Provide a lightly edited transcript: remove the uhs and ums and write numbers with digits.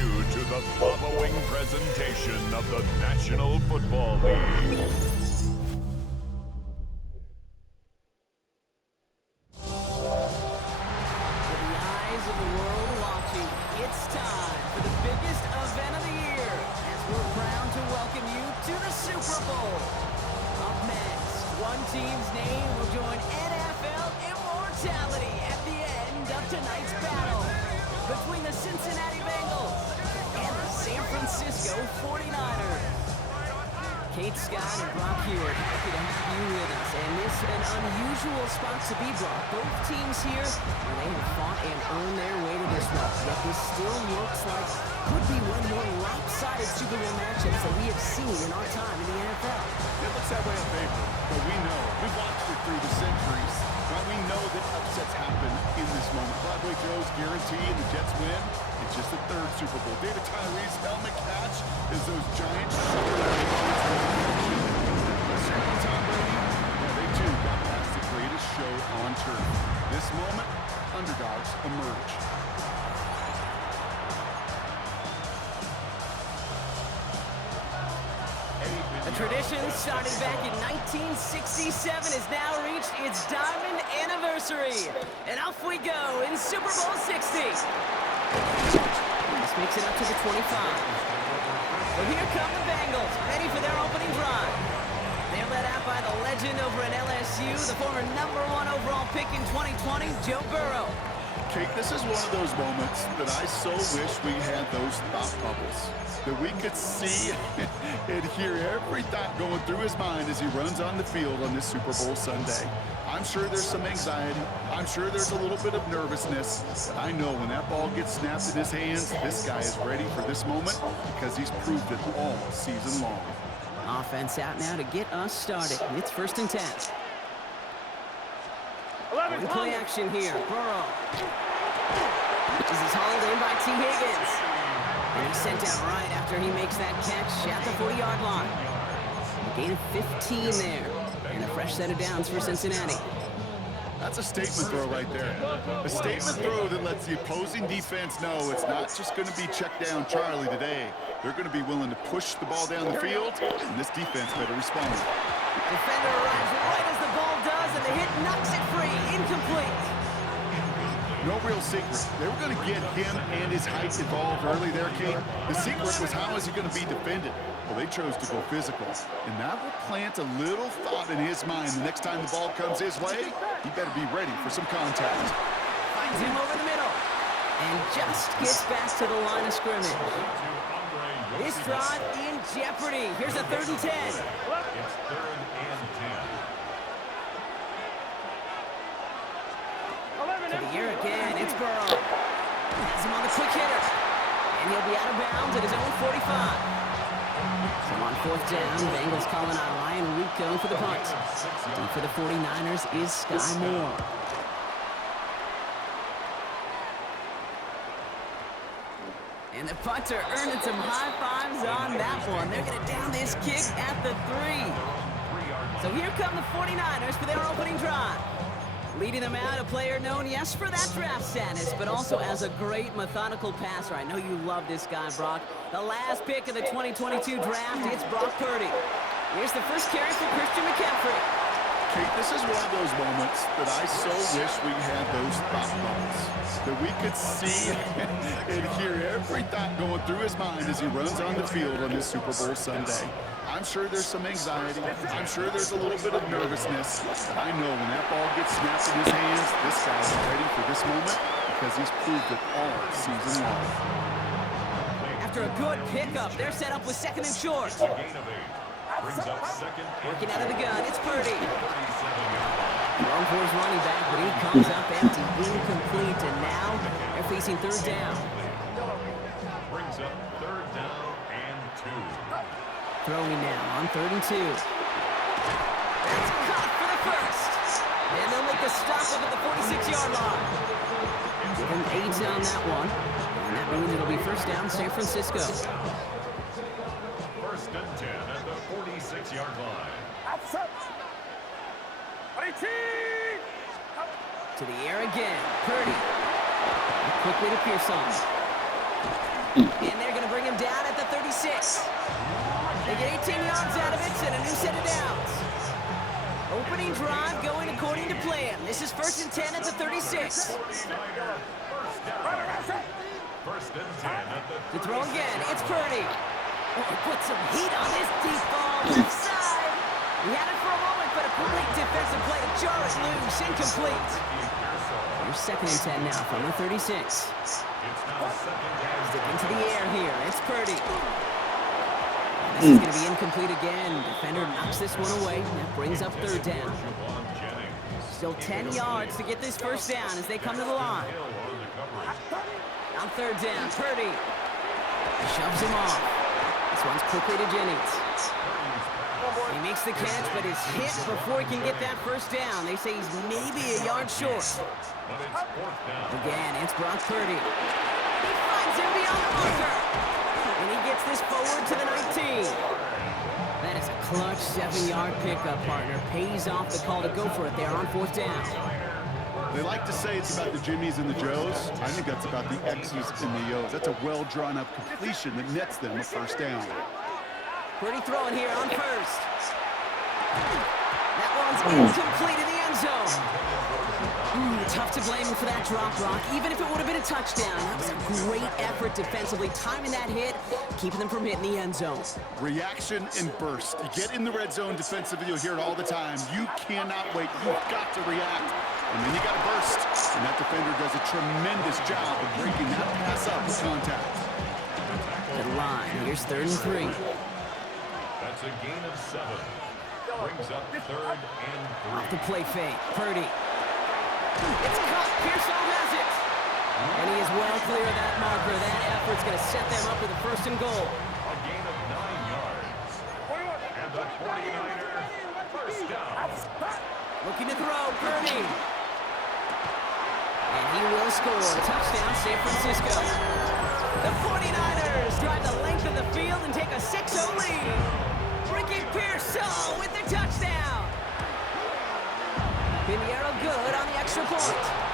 you to the following presentation of the National Football League. It's time for the biggest event of the year as we're proud to welcome you to the Super Bowl. Up next, one team's name will join NFL immortality at the end of tonight's battle between the Cincinnati Bengals and the San Francisco 49ers. Kate Scott and Brock Hewitt, happy to have you with us. And this is an unusual spot to be, Brock. Both teams here, where they have fought and earned their way to this one. Yet this still looks like could be one of the more lopsided Super Bowl matchups that we have seen in our time in the NFL. It looks that way on paper, but we know. We've watched it through the centuries. Well, we know that upsets happen in this moment. Broadway Joe's guarantee and the Jets win. It's just the third Super Bowl. David Tyree's helmet catch is those giant Tom Brady, yeah, they too got past the greatest show on turf. This moment, underdogs emerge. A tradition starting back in 1967 has now reached its diamond anniversary. And off we go in Super Bowl 60. This makes it up to the 25. So here come the Bengals, ready for their opening drive. They're led out by the legend over at LSU, the former #1 overall pick in 2020, Joe Burrow. Kate, this is one of those moments that I so wish we had those thought bubbles, that we could see and hear every thought going through his mind as he runs on the field on this Super Bowl Sunday. I'm sure there's some anxiety. I'm sure there's a little bit of nervousness. But I know when that ball gets snapped in his hands, this guy is ready for this moment because he's proved it all season long. Offense out now to get us started. It's 1st and 10. In play action here. Burrow. This is hauled in by T. Higgins. And he's sent out right after he makes that catch at the 40-yard line. A gain of 15 there. And a fresh set of downs for Cincinnati. That's a statement throw right there. A statement throw that lets the opposing defense know it's not just going to be check down Charlie today. They're going to be willing to push the ball down the field, and this defense better respond. Defender arrives right as the ball does, and the hit knocks it free. Incomplete. No real secret. They were going to get him and his height involved early there, Kate. The secret was how is he going to be defended? Well, they chose to go physical, and that will plant a little thought in his mind. The next time the ball comes his way, he better be ready for some contact. Finds him over the middle, and just gets back to the line of scrimmage. This drive in jeopardy. Here's a 3rd and 10. It's 3rd and 10. To the air again, it's Burrow. Has him on the quick hitter. And he'll be out of bounds at his own 45. So on 4th down, Bengals calling on Ryan Rico for the punt. Deep for the 49ers is Sky Moore. And the punter earning some high fives on that one. They're going to down this kick at the 3. So here come the 49ers for their opening drive. Leading them out, a player known, yes, for that draft status, but also as a great methodical passer. I know you love this guy, Brock. The last pick of the 2022 draft, it's Brock Purdy. Here's the first carry for Christian McCaffrey. Kate, this is one of those moments that I so wish we had those thought bubbles, that we could see and hear every thought going through his mind as he runs on the field on this Super Bowl Sunday. I'm sure there's some anxiety. I'm sure there's a little bit of nervousness. But I know when that ball gets snapped in his hands, this guy's ready for this moment because he's proved it all season long. After a good pickup, they're set up with 2nd and short. Working out of the gun, it's Purdy. Long for his running back, but he comes up empty, incomplete, and now they're facing 3rd down. Brings up 3rd down and 2. Throwing now on 3rd and 2. That's caught for the first. And they'll make the stop up at the 46-yard line. Give him 8 on that one. And that means it'll be 1st down San Francisco. 1st and 10 at the 46-yard line. To the air again. Purdy. Quickly to Pearson. And they're going to bring him down at the 36. They get 18 yards out of it and a new set of downs. Opening drive going according to plan. This is 1st and 10 at the 36. To throw again, it's Purdy. Oh, put some heat on this deep ball left side. He had it for a moment, but a great defensive play to jar it loose. Incomplete. Here's 2nd and 10 now from the 36. Sticking to the air here. It's Purdy. And this is going to be incomplete again. Defender knocks this one away. That brings up 3rd down. Still 10 yards to get this 1st down as they come to the line. On 3rd down, Purdy shoves him off. This one's quickly to Jennings. He makes the catch, but is hit before he can get that 1st down. They say he's maybe a yard short. Again, it's Brock Purdy. He finds him beyond the marker. And he gets this forward to the 19. That is a clutch 7-yard pickup, partner. Pays off the call to go for it there on 4th down. They like to say it's about the Jimmies and the Joes. I think that's about the X's and the O's. That's a well-drawn-up completion that nets them a 1st down. Purdy throwing here on 1st. That one's incomplete in the end zone. Tough to blame him for that drop, Brock. Even if it would have been a touchdown, that was a great effort defensively, timing that hit, keeping them from hitting the end zone. Reaction and burst. You get in the red zone defensively, you'll hear it all the time. You cannot wait. You've got to react. And then you got to burst. And that defender does a tremendous job of breaking that pass up with contact. Good line. Here's 3rd and 3. That's a gain of 7. Brings up 3rd and 3. Off the play fake. Purdy. It's caught. Pearsall has it. And he is well clear of that marker. That effort's going to set them up with a 1st and goal. A gain of 9 yards. And the 49er 1st down. Looking to throw. Purdy. And he will score. Touchdown, San Francisco. The 49ers drive the length of the field and take a 6-0 lead. Ricky Pearsall with the touchdown. Pinheiro good on the extra point.